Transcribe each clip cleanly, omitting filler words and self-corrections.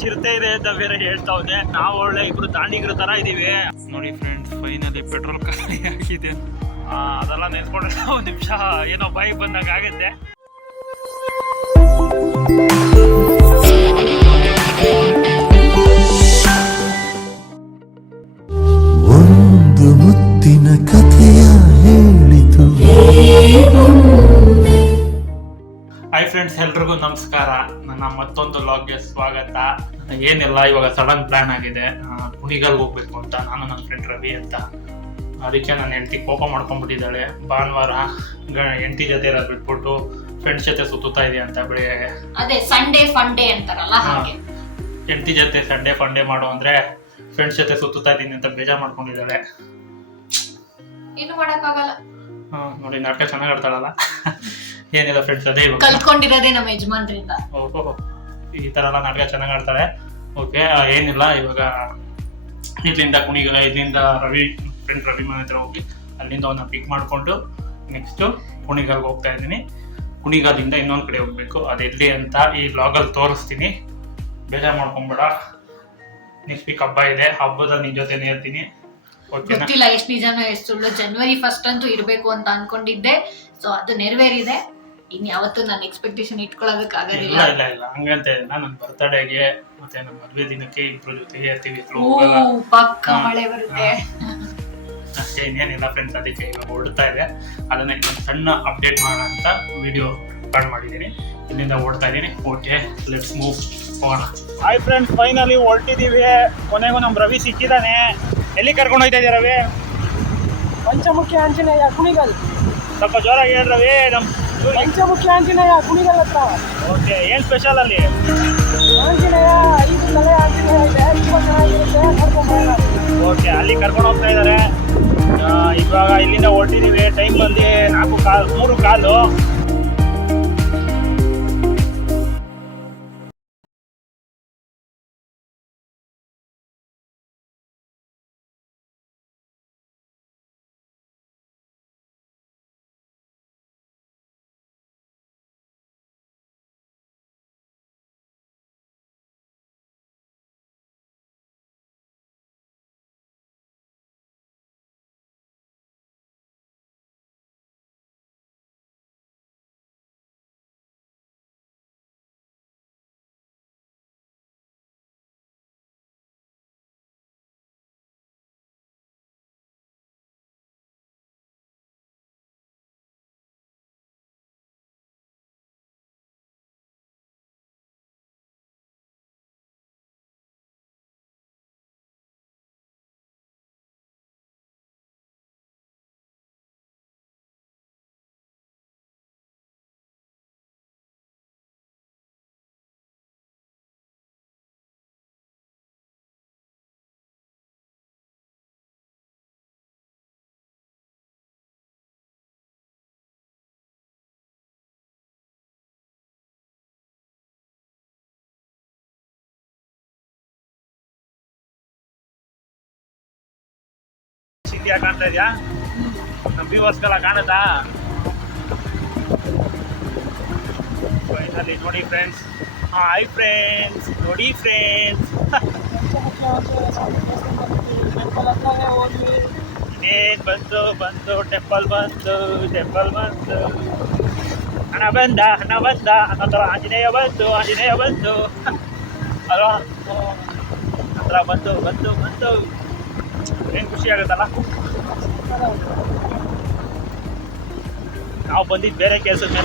ಚಿರತೆ ಇದೆ ಅಂತ ಬೇರೆ ಹೇಳ್ತಾವ್ನೆ. ನಾವು ಒಳ್ಳೆ ಇಬ್ರು ದಾಂಡಿಗ್ರ ತರ ಇದೀವಿ ನೋಡಿ ಫ್ರೆಂಡ್ಸ್. ಫೈನಲಿ ಪೆಟ್ರೋಲ್ ಖಾಲಿ ಆಗಿದೆ. ಅದೆಲ್ಲ ನೆನ್ಸ್ಕೊಂಡ್ರೆ ಒಂದ್ ನಿಮಿಷ ಏನೋ ಬಾಯಿ ಬಂದಾಗ ಆಗುತ್ತೆ. ಒಂದು ಮುತ್ತಿನ ಕಥೆಯ ಹೇಳಿತು. ಹಾಯ್ ಫ್ರೆಂಡ್ಸ್, ಎಲ್ರಿಗೂ ನಮಸ್ಕಾರ. ನನ್ನ ಮತ್ತೊಂದು ವ್ಲಾಗ್ಗೆ ಸ್ವಾಗತ. ಏನಿಲ್ಲ, ಇವಾಗ ಸಡನ್ ಪ್ಲಾನ್ ಆಗಿದೆ. ಕುಣಿಗಲ್ಗೆ ಹೋಗ್ಬೇಕು ಅಂತ. ನಾನು ನನ್ನ ಫ್ರೆಂಡ್ ರವಿ ಅಂತ. ಅದಕ್ಕೆ ನನ್ನ ಹೆಂಡತಿ ಕೋಪ ಮಾಡ್ಕೊಂಡ್ಬಿಟ್ಟಿದ್ದಾಳೆ. ಭಾನುವಾರ ಹೆಂಡತಿ ಜೊತೆ ಎಲ್ಲ ಬಿಟ್ಬಿಟ್ಟು ಫ್ರೆಂಡ್ಸ್ ಜೊತೆ ಸುತ್ತಾ ಇದೆಯಾ ಅಂತ. ಬೆಳಿಗ್ಗೆ ಅದೇ ಸಂಡೇ ಫಂಡೇ ಅಂತಾರಲ್ಲ ಹಾಗೆ. ಹೆಂಡತಿ ಜೊತೆ ಸಂಡೇ ಫಂಡೇ ಮಾಡು ಅಂದ್ರೆ ಫ್ರೆಂಡ್ಸ್ ಜೊತೆ ಸುತ್ತಾ ಇದೀನಿ ಅಂತ ಬೇಜಾರ್ ಮಾಡ್ಕೊಂಡಿದ್ದಾಳೆ. ಏನು ಮಾಡಕ್ಕಾಗಲ್ಲ. ನೋಡಿ, ನಾಟಕ ಚೆನ್ನಾಗಿ ಆಡ್ತಾಳಲ್ಲ. ಏನಿಲ್ಲ ಫ್ರೆಂಡ್ಸ್, ಅದೇ ಇವಾಗ ಕಲ್ತ್ಕೊಂಡಿರೋದೇ ನಮ್ಮ ಯಜಮಾನ್ರಿಂದ. ಓಹೋ, ಈ ತರ ಎಲ್ಲ ನಾಟಕ ಚೆನ್ನಾಗಿ ಆಡ್ತಾಳೆ. ಓಕೆ, ಏನಿಲ್ಲ, ಇವಾಗ ಇಲ್ಲಿಂದ ಕುಣಿಗಲ್, ಇಲ್ಲಿಂದ ಫ್ರೆಂಡ್ ರವಿ ಮನೆ ಹತ್ರ ಹೋಗಿ ಅಲ್ಲಿಂದ ಅವನ್ನ ಪಿಕ್ ಮಾಡಿಕೊಂಡು ನೆಕ್ಸ್ಟ್ ಕುಣಿಗಲ್ಗೆ ಹೋಗ್ತಾ ಇದ್ದೀನಿ. ಕುಣಿಗಲ್ಲಿಂದ ಇನ್ನೊಂದು ಕಡೆ ಹೋಗ್ಬೇಕು. ಅದೆಲ್ಲಿ ಅಂತ ಈ ವ್ಲಾಗಲ್ಲಿ ತೋರಿಸ್ತೀನಿ. ಬೇಜಾರು ಮಾಡ್ಕೊಂಬೇಡ. ನೆಕ್ಸ್ಟ್ ವೀಕ್ ಹಬ್ಬ ಇದೆ. ಹಬ್ಬದಲ್ಲಿ ನಿನ್ ಜೊತೆನೇ ಇರ್ತೀನಿ. ಗೊತ್ತಿಲ್ಲ ಎಷ್ಟು ನಿಜಾನೋ ಎಷ್ಟು ಸುಳ್ಳು. ಜನವರಿ 1st ಅಂತೂ ಇರ್ಬೇಕು ಅಂತ ಅನ್ಕೊಂಡಿದ್ದೆ. ಸೊ ಅದು ನೆರವೇರಿದೆ. ಇನ್ ಯಾವತ್ತೂ ನನ್ನ ಎಕ್ಸ್ಪೆಕ್ಟೇಷನ್ ಇಟ್ಕೊಳ್ಳೋದಕ್ಕಾಗಲಿಲ್ಲ. ಇಲ್ಲ ಇಲ್ಲ, ಹಂಗಂತ ನನ್ನ ಬರ್ತ್ಡೇಗೆ ಮತ್ತೆ ನಮ್ಮ ಮದುವೆ ದಿನಕ್ಕೆ ಇಬ್ರು ಜೊತೆಗೆ ಇರ್ತೀವಿ. ಪಕ್ಕ ಮಳೆ ಬರುತ್ತೆ ಅಷ್ಟೇ, ಇನ್ನೇನಿಲ್ಲ ಫ್ರೆಂಡ್ಸ್. ಅದಕ್ಕೆ ಇವಾಗ ಓಡ್ತಾ ಇದೆ. ಅದನ್ನ ಇನ್ನೊಂದು ಸಣ್ಣ ಅಪ್ಡೇಟ್ ಮಾಡೋಣ ಅಂತ ವಿಡಿಯೋ ರೆಕಾರ್ಡ್ ಮಾಡಿದ್ದೀನಿ. ಇಲ್ಲಿಂದ ಓಡ್ತಾ ಇದ್ದೀನಿ. ಓಕೆ, ಲೆಟ್ಸ್ ಮೂವ್, ಹೋಗೋಣ. ಹಾಯ್ ಫ್ರೆಂಡ್ಸ್, ಫೈನಲಿ ಹೊರಟಿದ್ದೀವಿ. ಕೊನೆಗೂ ನಮ್ಮ ರವಿ ಸಿಕ್ಕಿದ್ದಾನೆ. ಎಲ್ಲಿ ಕರ್ಕೊಂಡು ಹೋಗ್ತಾ ಇದ್ದೀರಾ ರವಿ? ಪಂಚಮುಖಿ ಆಂಜನೇಯ ಕುಣಿಗಲ್. ಸ್ವಲ್ಪ ಜೋರಾಗಿ ಹೇಳಿ ರವಿ. ನಮ್ಮ ಪಂಚಮುಖಿ ಆಂಜನೇಯ ಕುಣಿಗಲ್ ಹತ್ರ. ಓಕೆ, ಏನು ಸ್ಪೆಷಲ್ ಅಲ್ಲಿ? ಆಂಜನೇಯ 5 ತಲೆ ಆಂಜನೇಯ ಇದೆ, ತುಂಬ ಚೆನ್ನಾಗಿರುತ್ತೆ, ನೋಡ್ಕೊಂಡ್ಬರೋಣ. ಓಕೆ, ಅಲ್ಲಿ ಕರ್ಕೊಂಡು ಹೋಗ್ತಾ ಇದ್ದಾರೆ. ಇವಾಗ ಇಲ್ಲಿಂದ ಹೊರಟಿದ್ದೀವಿ. ಟೈಮ್ ಬಂದು 3 ಕಾಲು. ಸಿಟಿಯಾಗಿ ಕಾಣ್ತಾ ಇದೆಯಾ? ನಮ್ಮ ವ್ಯೂವರ್ಸ್ಗೆಲ್ಲ ಕಾಣುತ್ತಾ? ಫೈನಲಿ ನೋಡಿ ಫ್ರೆಂಡ್ಸ್. ಹಾಯ್ ಫ್ರೆಂಡ್ಸ್, ನೋಡಿ ಫ್ರೆಂಡ್ಸ್. ಇನ್ನೇನು ಬಂತು ಟೆಂಪಲ್ ಬಂತು. ಹಣ ಬಂದ ಅನ್ನೋ ಥರ ಆಂಜನೇಯ ಬಂತು ಅಲ್ವಾ? ಹತ್ರ ಬಂತು. ಏನು ಖುಷಿ ಆಗುತ್ತಲ್ಲ. ನಾವು ಬಂದಿದ್ದು ಬೇರೆ ಕೆಲಸದ ಮೇಲೆ.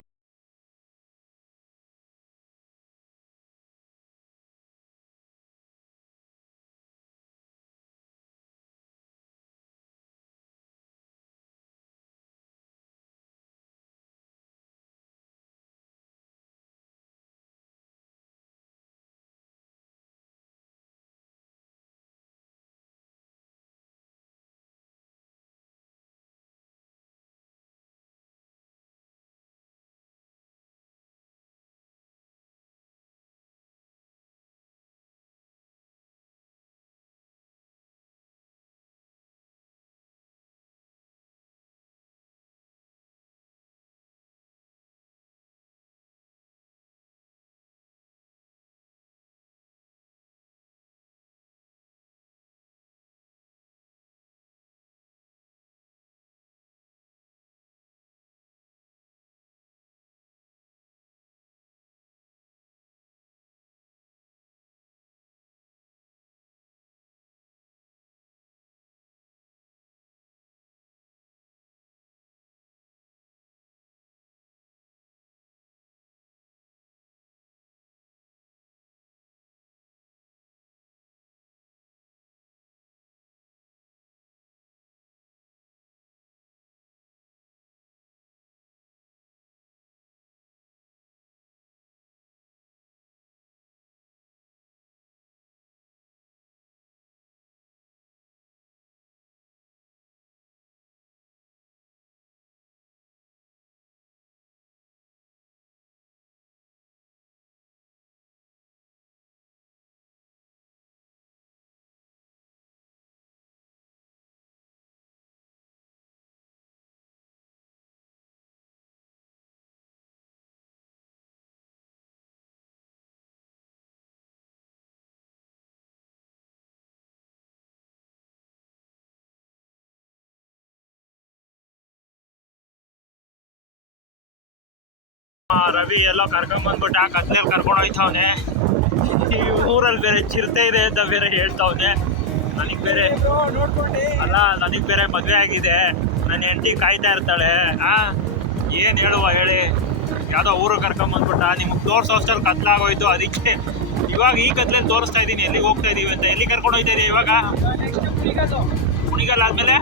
ರವಿ ಎಲ್ಲೋ ಕರ್ಕೊಂಬಂದ್ಬಿಟ್ಟು ಆ ಕತ್ಲೆಯಲ್ಲಿ ಕರ್ಕೊಂಡು ಹೋಯ್ತವನೆ. ಈ ಊರಲ್ಲಿ ಬೇರೆ ಚಿರತೆ ಇದೆ ಅಂತ ಬೇರೆ ಹೇಳ್ತಾವನೆ. ನನಗೆ ಬೇರೆ ಅಲ್ಲ, ನನಗೆ ಬೇರೆ ಮದುವೆ ಆಗಿದೆ, ನನ್ನ ಹೆಂಡತಿ ಕಾಯ್ತಾ ಇರ್ತಾಳೆ. ಏನು ಹೇಳುವ ಹೇಳಿ, ಯಾವುದೋ ಊರು ಕರ್ಕೊಂಬಂದ್ಬಿಟ್ಟ. ನಿಮಗೆ ತೋರಿಸೋಷ್ಟಲ್ಲಿ ಕತ್ಲಾಗೋಯ್ತು, ಅದಕ್ಕೆ ಇವಾಗ ಈ ಕತ್ಲೆಯಲ್ಲಿ ತೋರಿಸ್ತಾ ಇದ್ದೀನಿ ಎಲ್ಲಿಗೆ ಹೋಗ್ತಾ ಇದೀವಿ ಅಂತ. ಎಲ್ಲಿ ಕರ್ಕೊಂಡು ಹೋಗ್ತಾ ಇದೀವಿ ಇವಾಗ? ಕುಣಿಗಲ್ ಆದ್ಮೇಲೆ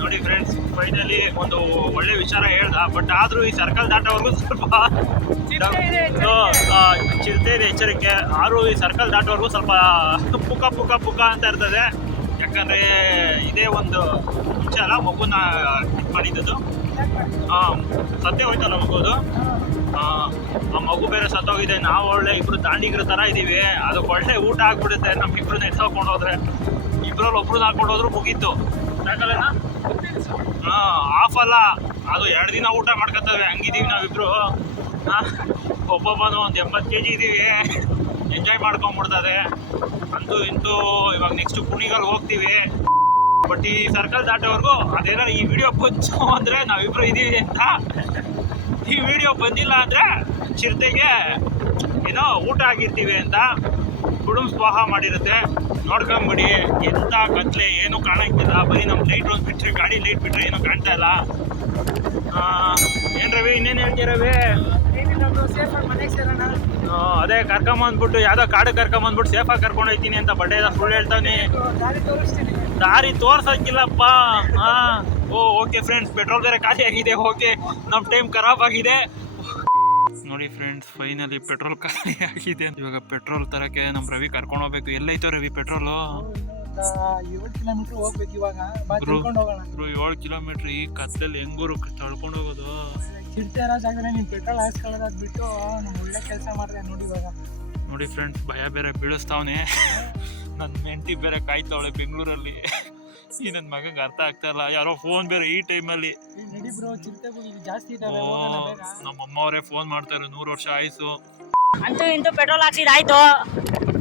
ನೋಡಿ ಫ್ರೆಂಡ್ಸ್, ಫೈನಲಿ ಒಂದು ಒಳ್ಳೆ ವಿಚಾರ ಹೇಳ್ದ. ಬಟ್ ಆದ್ರೂ ಈ ಸರ್ಕಲ್ ದಾಟೋವರೆಗೂ ಸ್ವಲ್ಪ ಚಿರತೆ ಇದೆ, ಎಚ್ಚರಿಕೆ. ಆದ್ರೂ ಈ ಸರ್ಕಲ್ ದಾಟೋವರೆಗೂ ಸ್ವಲ್ಪ ಪುಕ ಪುಕ ಪುಕ ಅಂತ ಇರ್ತದೆ. ಯಾಕಂದ್ರೆ ಇದೇ ಒಂದು ವಿಚಾರ ಮಗುನ ಇದು ಮಾಡಿದ್ದು. ಸತ್ಯ ಹೋಯ್ತಲ್ಲ ಮಗುದು. ಆ ಮಗು ಬೇರೆ ಸತ್ತೋಗಿದೆ. ನಾವು ಒಳ್ಳೆ ಇಬ್ರು ದಾಂಡಿಗ್ರ ಥರ ಇದ್ದೀವಿ. ಅದಕ್ಕೆ ಒಳ್ಳೆ ಊಟ ಆಗ್ಬಿಡುತ್ತೆ. ನಮ್ಮಿಬ್ರನ್ನ ಎತ್ಕೊಂಡು ಹೋದ್ರೆ, ಇಬ್ರಲ್ಲಿ ಒಬ್ರನ್ನ ಹಾಕೊಂಡು ಹೋದ್ರು ಮುಗೀತು. ಯಾಕಲ್ಲೇನಾ? ಆಫ್ ಅಲ್ಲ, ಅದು 2 ದಿನ ಊಟ ಮಾಡ್ಕೊತೇವೆ. ಹಂಗಿದ್ದೀವಿ ನಾವಿಬ್ರು. ಒಬ್ಬೊಬ್ಬನು ಒಂದು 80 kg ಇದ್ದೀವಿ. ಎಂಜಾಯ್ ಮಾಡ್ಕೊಂಬಿಡ್ತದೆ. ಅಂತೂ ಇಂತೂ ಇವಾಗ ನೆಕ್ಸ್ಟ್ ಕುಣಿಗಲ್ ಹೋಗ್ತೀವಿ. ಬಟ್ ಈ ಸರ್ಕಲ್ ದಾಟೋವರೆಗೂ ಅದೇನಾರು ಈ ವಿಡಿಯೋ ಬಂತು ಅಂದರೆ ನಾವಿಬ್ರು ಇದ್ದೀವಿ ಅಂತ. ಈ ವಿಡಿಯೋ ಬಂದಿಲ್ಲ ಅಂದರೆ ಚಿರತೆಗೆ ಏನೋ ಊಟ ಆಗಿರ್ತೀವಿ ಅಂತ ಕುಟುಂಬ ಸ್ವಾಹ ಮಾಡಿರುತ್ತೆ. ನೋಡ್ಕೊಂಬಿಡಿ, ಎಂಥ ಕತ್ಲೆ, ಏನೂ ಕಾಣಕ್ಕಿಲ್ಲ. ಬರೀ ನಮ್ಮ ಲೈಟ್ ಒಂದು ಬಿಟ್ಟರೆ, ಗಾಡಿ ಲೈಟ್ ಬಿಟ್ಟರೆ ಏನೂ ಕಾಣ್ತಾ ಇಲ್ಲ. ಏನು ರವಿ, ಇನ್ನೇನು ಹೇಳ್ತೀಯ ರವಿ? ಅದೇ ಕರ್ಕೊಂಬಂದ್ಬಿಟ್ಟು ಯಾವುದೋ ಕಾಡು ಕರ್ಕೊಂಬಂದ್ಬಿಟ್ಟು ಸೇಫಾಗಿ ಕರ್ಕೊಂಡು ಹೋಗ್ತೀನಿ ಅಂತ ಬಡ್ಡೆ ಸುಳ್ಳು ಹೇಳ್ತಾನೆ. ದಾರಿ ತೋರ್ಸಕ್ಕಿಲ್ಲಪ್ಪ. ಓಕೆ ಫ್ರೆಂಡ್ಸ್, ಪೆಟ್ರೋಲ್ ಬೇರೆ ಖಾಲಿ ಆಗಿದೆ. ಓಕೆ, ನಮ್ಮ ಟೈಮ್ ಖರಾಬ್ ಆಗಿದೆ. ನೋಡಿ ಫ್ರೆಂಡ್ಸ್, ಫೈನಲಿ ಪೆಟ್ರೋಲ್ ಖಾಲಿ ಆಗಿದೆ. ಇವಾಗ ಪೆಟ್ರೋಲ್ ತರಕ್ಕೆ ನಮ್ಮ ರವಿ ಕರ್ಕೊಂಡು ಹೋಗ್ಬೇಕು. ಎಲ್ಲೈತೋ ರವಿ ಪೆಟ್ರೋಲು? 7 ಕಿಲೋಮೀಟರ್ ಹೋಗ್ಬೇಕು ಇವಾಗ. 7 ಕಿಲೋಮೀಟರ್ ಈ ಕತ್ತಲ್ಲಿ ಹೆಂಗೂರು ತಳ್ಕೊಂಡು ಹೋಗೋದು? ಚಿರತೆ ಇರೋ ಜಾಗದಲ್ಲಿ ನೀನು ಪೆಟ್ರೋಲ್ ಹಾಕ್ಸ್ಕೊಳ್ಳೋದು ಬಿಟ್ಟು ನಾನು ಒಳ್ಳೆ ಕೆಲಸ ಮಾಡಿದೆ ನೋಡಿ ಇವಾಗ. ನೋಡಿ ಫ್ರೆಂಡ್ಸ್, ಭಯ ಬೇರೆ ಬೀಳಿಸ್ತಾವನೆ. ನನ್ನ ಹೆಂಡತಿ ಬೇರೆ ಕಾಯ್ತಾವಳೆ ಬೆಂಗಳೂರಲ್ಲಿ. ಈ ನನ್ನ ಮಗಂಗೆ ಅರ್ಥ ಆಗ್ತಾ ಇಲ್ಲ. ಯಾರೋ ಫೋನ್ ಬೇರೆ ಈ ಟೈಮಲ್ಲಿ. ನಡಿ ಬ್ರೋ, ಚಿರತೆಗಳು ಜಾಸ್ತಿ ಇದ್ದಾವೆ. ನಮ್ಮ ಅಮ್ಮ ಅವರೇ ಫೋನ್ ಮಾಡ್ತಾರೆ, 100 ವರ್ಷ ಆಯ್ತು. ಅಂತೂ ಇಂತೂ ಪೆಟ್ರೋಲ್ ಹಾಕ್ಸಿದಾಯ್ತು.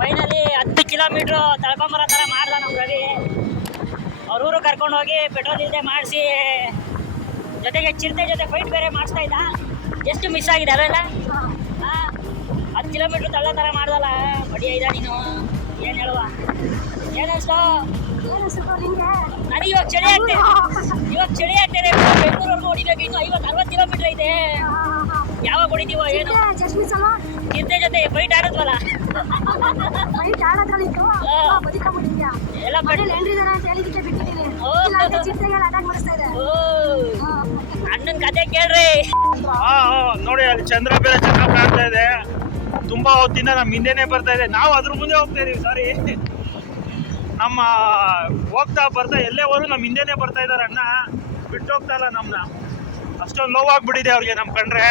ಫೈನಲಿ 10 ಕಿಲೋಮೀಟ್ರು ತಳ್ಕೊಂಬರೋ ಥರ ಮಾಡ್ದ ನಮ್ಮ ರವಿ. ಅವ್ರ ಊರು ಕರ್ಕೊಂಡು ಹೋಗಿ ಪೆಟ್ರೋಲ್ ಇಲ್ಲದೆ ಮಾಡಿಸಿ, ಜೊತೆಗೆ ಚಿರತೆ ಜೊತೆ ಫೈಟ್ ಬೇರೆ ಮಾಡಿಸ್ತಾ ಇದ್ದ. ಎಷ್ಟು ಮಿಸ್ ಆಗಿದೆ ಅವೆಲ್ಲ. 10 ಕಿಲೋಮೀಟ್ರ್ ತಳ್ಳೋ ಥರ ಮಾಡ್ದಲ್ಲ. ಬಡಿಯ ಇದ್ದ ನೀನು. ಏನು ಹೇಳುವ, ಏನಿಸ್ತು ನನಗೆ? ಇವಾಗ ಚಳಿ ಆಗ್ತೇನೆ, ಬೆಂಗಳೂರವರೆಗೂ ಹೊಡಿಬೇಕು. ಇನ್ನು 50-60 ಕಿಲೋಮೀಟ್ರ್ ಐತೆ. ಯಾವಾಗ ಹೊಡಿತೀವೋ ಏನು? ಚಿರತೆ ಜೊತೆ ಫೈಟ್ ಆಡಿದ್ವಲ್ಲ ಎಲ್ಲ ಅಣ್ಣನ ಕತೆ ಕೇಳ್ರಿ. ನೋಡಿ, ಅಲ್ಲಿ ಚಂದ್ರ ಬೇರೆ ಚೆನ್ನಾಗಿ ಕಾಣ್ತಾ ಇದೆ. ತುಂಬಾ ಹೊತ್ತಿಂದ ನಮ್ಮ ಹಿಂದೆನೆ ಬರ್ತಾ ಇದೆ. ನಾವು ಅದ್ರ ಮುಂದೆ ಹೋಗ್ತಾ ಇದೀವಿ. ಸಾರಿ, ನಮ್ಮ ಹೋಗ್ತಾ ಬರ್ತಾ ಎಲ್ಲೇ ಹೋದ್ರು ನಮ್ಮ ಹಿಂದೆನೆ ಬರ್ತಾ ಇದಾರೆ. ಅಣ್ಣ ಬಿಟ್ಟು ಹೋಗ್ತಾ ಇಲ್ಲ ನಮ್ಮನ್ನ. ಅಷ್ಟೊಂದು ಲೋ ಆಗ್ಬಿಟ್ಟಿದೆ ಅವ್ರಿಗೆ ನಮ್ಮ ಕಂಡ್ರೆ.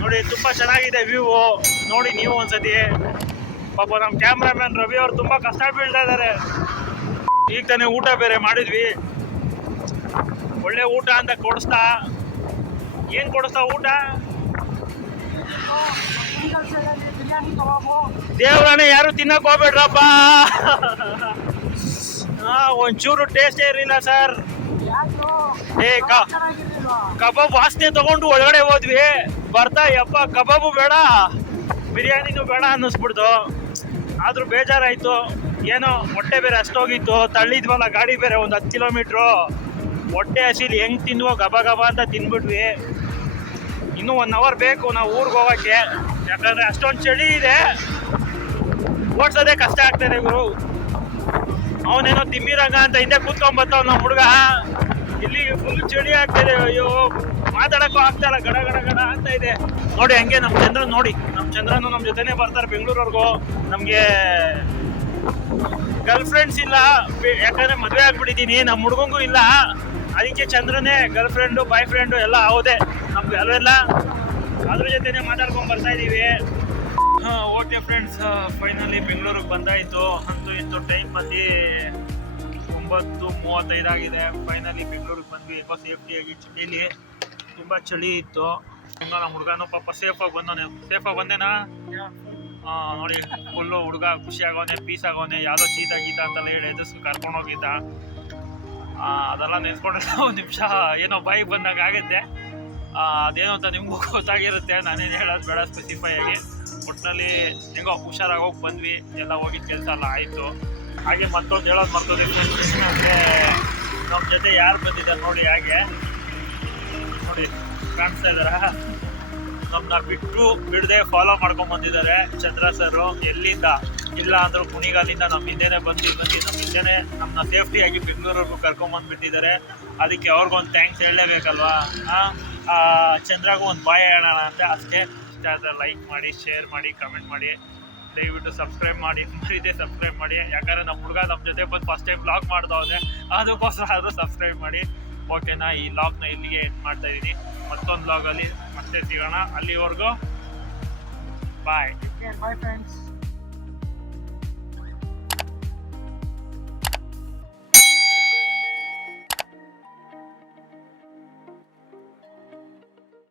ನೋಡಿ, ತುಂಬ ಚೆನ್ನಾಗಿದೆ ವ್ಯೂ. ನೋಡಿ ನೀವು ಒಂದ್ಸತಿ. ಪಾಪ ನಮ್ಮ ಕ್ಯಾಮ್ರಾಮ್ಯಾನ್ ರವಿ ಅವ್ರು ತುಂಬ ಕಷ್ಟ ಬೀಳ್ತಾ ಇದ್ದಾರೆ. ಈಗ ತಾನೇ ಊಟ ಬೇರೆ ಮಾಡಿದ್ವಿ. ಒಳ್ಳೆ ಊಟ ಅಂತ ಕೊಡಿಸ್ತಾ. ಏನು ಕೊಡಿಸ್ತಾ ಊಟ? ದೇವ್ರನ್ನ ಯಾರು ತಿನ್ನಕ್ ಹೋಗ್ಬೇಡ್ರಪ್ಪ. ಒಂಚೂರು ಟೇಸ್ಟೇ ಇರಲಿಲ್ಲ ಸರ್. ಕಬಾಬ್ ವಾಸನೆ ತಗೊಂಡು ಒಳಗಡೆ ಹೋದ್ವಿ. ಬರ್ತಾ ಯಪ್ಪ ಕಬಾಬು ಬೇಡ, ಬಿರಿಯಾನಿನೂ ಬೇಡ ಅನ್ನಿಸ್ಬಿಡ್ತು. ಆದ್ರೂ ಬೇಜಾರಾಯ್ತು. ಏನೋ ಹೊಟ್ಟೆ ಬೇರೆ ಅಷ್ಟೋಗಿತ್ತು. ತಳ್ಳಿದ್ವಲ್ಲ ಗಾಡಿ ಬೇರೆ ಒಂದು 10 ಕಿಲೋಮೀಟ್ರು. ಹೊಟ್ಟೆ ಹಸಿಲಿ ಹೆಂಗೆ ತಿನ್ವೋ ಗಬ ಗಬ ಅಂತ ತಿನ್ಬಿಟ್ವಿ. ಇನ್ನೂ 1 ಅವರ್ ಬೇಕು ನಾವು ಊರಿಗೆ ಹೋಗೋಕ್ಕೆ. ಯಾಕಂದರೆ ಅಷ್ಟೊಂದು ಚಳಿ ಇದೆ, ಓಡಿಸೋದೇ ಕಷ್ಟ ಆಗ್ತಾಯಿದೆ ಗುರು. ಅವನೇನೋ ತಿಮ್ಮಿರಂಗ ಅಂತ ಹಿಂದೆ ಕೂತ್ಕೊಂಡ್ಬರ್ತಾವ ನಮ್ಮ ಹುಡುಗ. ಇಲ್ಲಿ ಫುಲ್ ಚಳಿ ಆಗ್ತಾಯಿದೆ. ಅಯ್ಯೋ, ಮಾತಾಡೋಕ್ಕೂ ಆಗ್ತಾಯಿಲ್ಲ, ಗಡ ಗಡ ಗಡ ಅಂತ ಇದೆ. ನೋಡಿ ಹಂಗೆ ನಮ್ಮ ಚಂದ್ರ, ನೋಡಿ ನಮ್ಮ ಚಂದ್ರನು ನಮ್ಮ ಜೊತೆನೇ ಬರ್ತಾರೆ ಬೆಂಗಳೂರವರೆಗೂ. ನಮಗೆ ಗರ್ಲ್ ಫ್ರೆಂಡ್ಸ್ ಇಲ್ಲ, ಯಾಕಂದರೆ ಮದುವೆ ಆಗ್ಬಿಟ್ಟಿದ್ದೀನಿ. ನಮ್ಮ ಹುಡುಗಂಗೂ ಇಲ್ಲ. ಅದಕ್ಕೆ ಚಂದ್ರನೇ ಗರ್ಲ್ ಫ್ರೆಂಡು, ಬಾಯ್ ಫ್ರೆಂಡು ಎಲ್ಲ ಹೌದೇ ನಮ್ಗೆ ಅಲ್ವೆಲ್ಲ. ಅದ್ರ ಜೊತೆನೇ ಮಾತಾಡ್ಕೊಂಡು ಬರ್ತಾ ಇದ್ದೀವಿ. ಓಕೆ ಫ್ರೆಂಡ್ಸ್, ಫೈನಲಿ ಬೆಂಗಳೂರಿಗೆ ಬಂದಾಯಿತು. ಅಂತೂ ಇಂತೂ ಟೈಮ್ ಬಂದು 9:35 ಆಗಿದೆ. ಫೈನಲಿ ಬೆಂಗಳೂರಿಗೆ ಬಂದ್ವಿ. ಯಾಕೋ ಸೇಫ್ಟಿಯಾಗಿ ಚಳಿಲಿ, ತುಂಬ ಚಳಿ ಇತ್ತು. ತುಂಬ ನಮ್ಮ ಹುಡುಗನೂ ಪಾಪ ಸೇಫಾಗಿ ಬಂದವನೆ. ಸೇಫಾಗಿ ಬಂದೇನಾ? ನೋಡಿ, ಫುಲ್ಲು ಹುಡುಗ ಖುಷಿ ಆಗೋನೆ, ಪೀಸ್ ಆಗೋನೆ. ಯಾವುದೋ ಚೀತ ಗೀತ ಅಂತೆಲ್ಲ ಹೇಳಿ ಎದುರಿಸಿ ಕರ್ಕೊಂಡು ಹೋಗಿದ್ದ. ಅದೆಲ್ಲ ನೆನೆಸ್ಕೊಂಡ್ರೆ 1 ನಿಮಿಷ ಏನೋ ಬಾಯಿಗೆ ಬಂದಾಗ ಆಗುತ್ತೆ. ಅದೇನು ಅಂತ ನಿಮಗೂ ಗೊತ್ತಾಗಿರುತ್ತೆ, ನಾನೇನು ಹೇಳೋದು ಬೇಡ ಸ್ಪೆಸಿಫೈ ಆಗಿ. ಒಟ್ಟಿನಲ್ಲಿ ಹೆಂಗೋ ಹುಷಾರಾಗಿ ಬಂದ್ವಿ, ಎಲ್ಲ ಹೋಗಿದ್ದ ಕೆಲಸ ಎಲ್ಲ ಆಯಿತು. ಹಾಗೆ ಮತ್ತೊಂದು ಹೇಳೋದು ಮತ್ತೊಂದು ಅಂದರೆ ನಮ್ಮ ಜೊತೆ ಯಾರು ಬಂದಿದ್ದಾರೆ ನೋಡಿ, ಹಾಗೆ ನೋಡಿ ಕಾಣಿಸ್ತಾ ಇದ್ದಾರ, ನಮ್ಮನ್ನ ಬಿಡದೆ ಫಾಲೋ ಮಾಡ್ಕೊಂಡು ಬಂದಿದ್ದಾರೆ ಚಂದ್ರ ಸರು. ಎಲ್ಲಿಂದ ಇಲ್ಲ ಅಂದರೂ ಕುಣಿಗಲ್ಲಿಂದ ನಮ್ಮ ಹಿಂದೆನೇ ಬಂದು ನಮ್ಮ ಹಿಂದೆನೇ ನಮ್ಮನ್ನ ಸೇಫ್ಟಿಯಾಗಿ ಬೆಂಗಳೂರಿಗೂ ಕರ್ಕೊಂಬಂದುಬಿಟ್ಟಿದ್ದಾರೆ. ಅದಕ್ಕೆ ಅವ್ರಿಗೊಂದು ಥ್ಯಾಂಕ್ಸ್ ಹೇಳಲೇಬೇಕಲ್ವಾ. ಚಂದ್ರಾಗೂ ಒಂದು ಬಾಯ್ ಹೇಳೋಣ ಅಂತ ಅಷ್ಟೇ. ಇಷ್ಟ ಆದರೆ ಲೈಕ್ ಮಾಡಿ, ಶೇರ್ ಮಾಡಿ, ಕಮೆಂಟ್ ಮಾಡಿ, ದಯವಿಟ್ಟು ಸಬ್ಸ್ಕ್ರೈಬ್ ಮಾಡಿ, ಮರೀದೆ ಸಬ್ಸ್ಕ್ರೈಬ್ ಮಾಡಿ. ಯಾಕಂದರೆ ನಮ್ಮ ಹುಡುಗ ನಮ್ಮ ಜೊತೆ ಬಂದು ಫಸ್ಟ್ ಟೈಮ್ ಬ್ಲಾಗ್ ಮಾಡ್ದವ್ರೆ, ಅದಕ್ಕೋಸ್ಕರ ಆದರೂ ಸಬ್ಸ್ಕ್ರೈಬ್ ಮಾಡಿ. ಓಕೆನಾ, ಈ ಬ್ಲಾಗ್ನ ಇಲ್ಲಿಗೆ ಎಂಡ್ ಮಾಡ್ತಾಯಿದ್ದೀನಿ. ಮತ್ತೊಂದು ಬ್ಲಾಗಲ್ಲಿ ಮತ್ತೆ ಸಿಗೋಣ. ಅಲ್ಲಿವರೆಗೂ ಬಾಯ್. Bye friends.